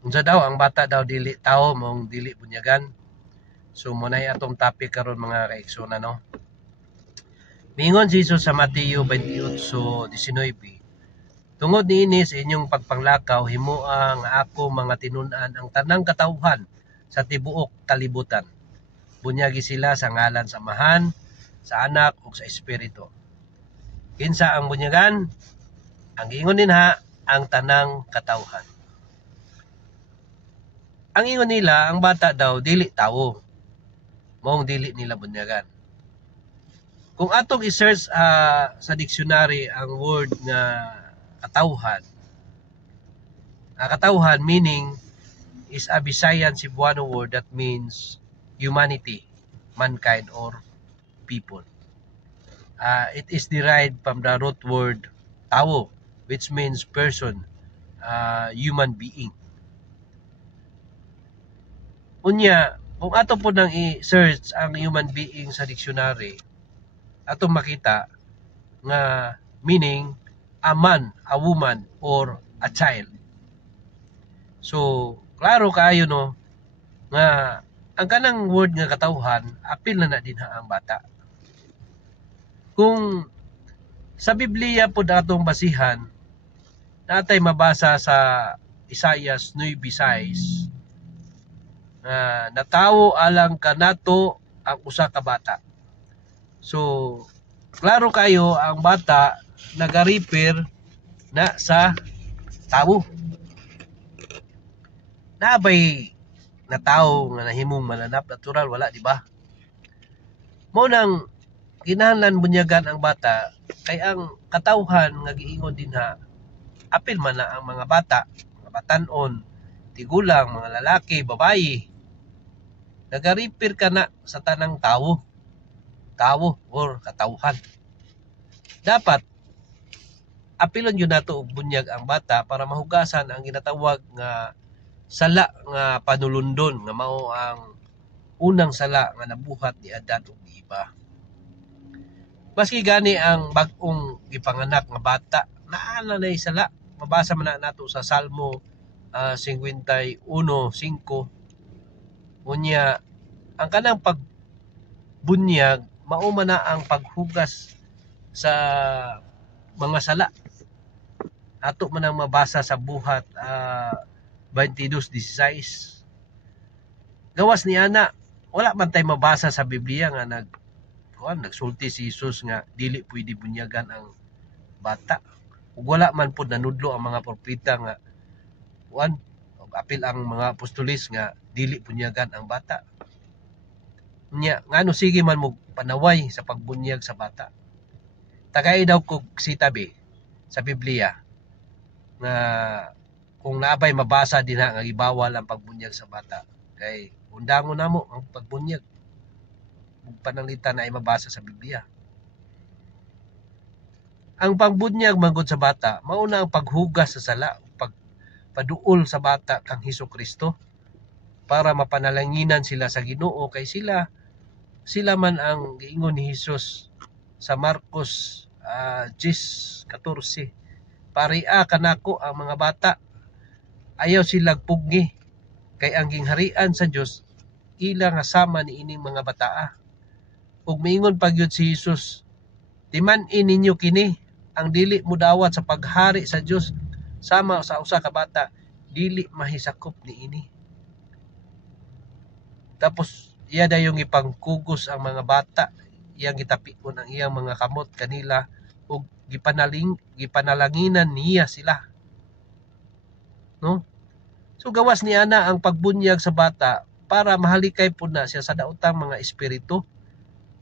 Unsa daw ang bata daw dili tao mong dili bunyagan. So munay atong topic karon mga kaigsoon no. Mingon si Jesus sa Mateo 28:19. Tungod niini sa inyong pagpanglakaw himua nga ako mga tinun-an ang tanang katawhan sa tibuok kalibutan. Bunyagi sila sa ngalan sa Amahan, sa Anak ug sa Espiritu. Kinsa ang bunyagan? Ang ingon dinha ang tanang katawhan. Ang ingon nila ang bata daw dili tawo. Mong dili nila bunyagan. Kung atong i-search sa dictionary ang word nga katawhan, katawhan meaning is a Visayan Cebuano word that means humanity, mankind or people. It is derived from the root word tao, which means person, human being. Unya, kung ato po nang i-search ang human being sa dictionary, atong makita nga meaning a man, a woman, or a child. So, klaro kaayo no nga ang kanang word nga katawhan apil na din ang bata. Kung sa Biblia po atong basihan, natay mabasa sa Isaias 9:6 na natawo alang kanato ang usa ka bata. So, klaro kayo ang bata nagariper na sa tawo. Nabay na tao nga nahimong mananap natural wala di ba? Mo nang kinahanglan bunyagan ang bata kay ang katawhan nga giingon dinha apil man na ang mga bata, mga batan-on, tigulang, mga lalaki, babayi. Nagaripir ka na sa tanang tawo. Tawo or katawhan. Dapat apilon yun nato og bunyag ang bata para mahugasan ang ginatawag nga sala nga panulundon nga mao ang unang sala nga nabuhat ni Adan ug ni Eva. Maski gani ang bag-ong gipanganak nga bata, naa na sala. Mabasa man nato sa Salmo 51:5. Unya, ang kanang pagbunyag mao man na ang paghugas sa mga sala. Ato man ang mabasa sa buhat 22:16. Gawas ni ana, wala man tay mabasa sa Biblia nga nagsulti si Jesus nga dili pwede bunyagan ang bata. Ug wala man pud nanudlo ang mga propeta nga apil ang mga apostolis nga dili bunyagan ang bata. Nya ngano sige man mo panaway sa pagbunyag sa bata. Tagay daw kog sitabi sa Biblia nga kung naabay mabasa dinha nga gibawal ang pagbunyag sa bata kay undangon namo ang pagbunyag ug pananglitan na ay mabasa sa Biblia. Ang pagbunyag manggod sa bata mao na ang paghugas sa sala, pagpaduol sa bata kang Hesukristo para mapanalanginan sila sa Ginoo kay sila man ang giingon ni Jesus sa Marcos 10:14. Paria kanako ang mga bata, ayaw sila pugni kay ang gingharian sa Dios ila nga sama ni ining mga bataa. Ug miingon pagyud si Jesus, timan-in ninyo kini, ang dili mudawat sa paghari sa Dios sama sa usa ka bata dili mahisakop ni ini. Tapos iya dayong ipangkugos ang mga bata, iyang gitapikon ang iyang mga kamot kanila ug gipanalanginan niya sila. No? So gawas ni ana ang pagbunyag sa bata para mahalikay pud na siya sa daotang mga espiritu.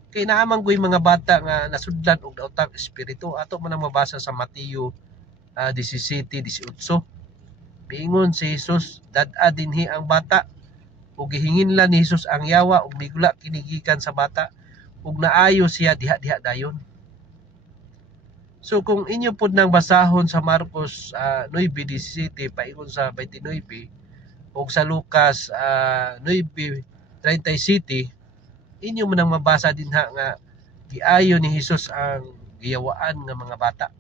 Kay naamang ko'y mga bata nga nasudlan og daotang espiritu. Ato man ang mabasa sa Mateo 17:18. Miingon si Jesus, dad-a dinhi ang bata ug gihinginlan ni Jesus ang yawa ug migula kinigikan sa bata ug naayo siya diha-diha dayon. So kung inyo pud nang basahon sa Marcos 9:17 paingon sa 29 ug sa Lucas 9:37, inyo man ang mabasa dinha nga giayo ni Jesus ang giyawaan nga mga bata.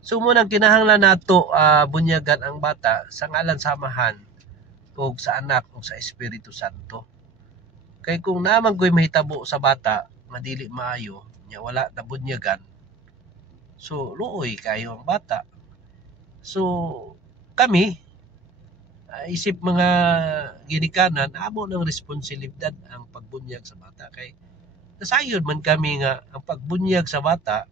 So munang kinahanglan nato bunyagan ang bata sa ngalan samahan ug sa anak ug sa Espiritu Santo. Kay kung naman ko'y mahitabo sa bata nga dili maayo, nya wala na bunyagan, so luoy kayo ang bata. So kami isip mga ginikanan, amo ng responsibilidad ang pagbunyag sa bata. Kay nasayod man kami nga ang pagbunyag sa bata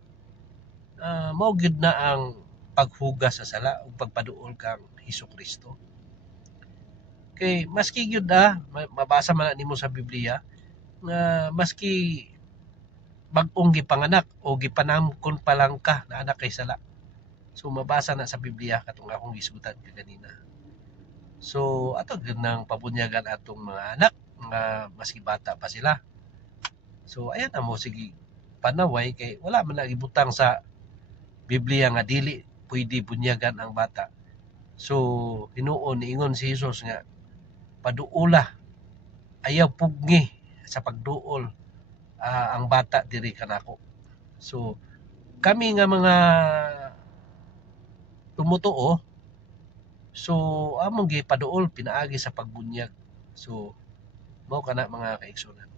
mao gid na ang paghugas sa sala ug pagpaduol kang Hesukristo. Kay maski gyud mabasa man nimo sa Biblia nga maski bag-ong gipanganak o gipanamkon pa lang ka na anak kay sala. So mabasa na sa Biblia katong akong gisgutan kanina. So ato gyud nang pabunyagan atong mga anak nga maski bata pa sila. So ayan na mo sige panaway kay wala man na ibutang sa Biblia nga dili pwede bunyagan ang bata. So hinuon niingon si Jesus nga paduula ayaw pugni sa pagduol ang bata diri kanako. So kami nga mga tumutuo, so among gipaduol pinaagi sa pagbunyag. So mao kana mga kaigsunan.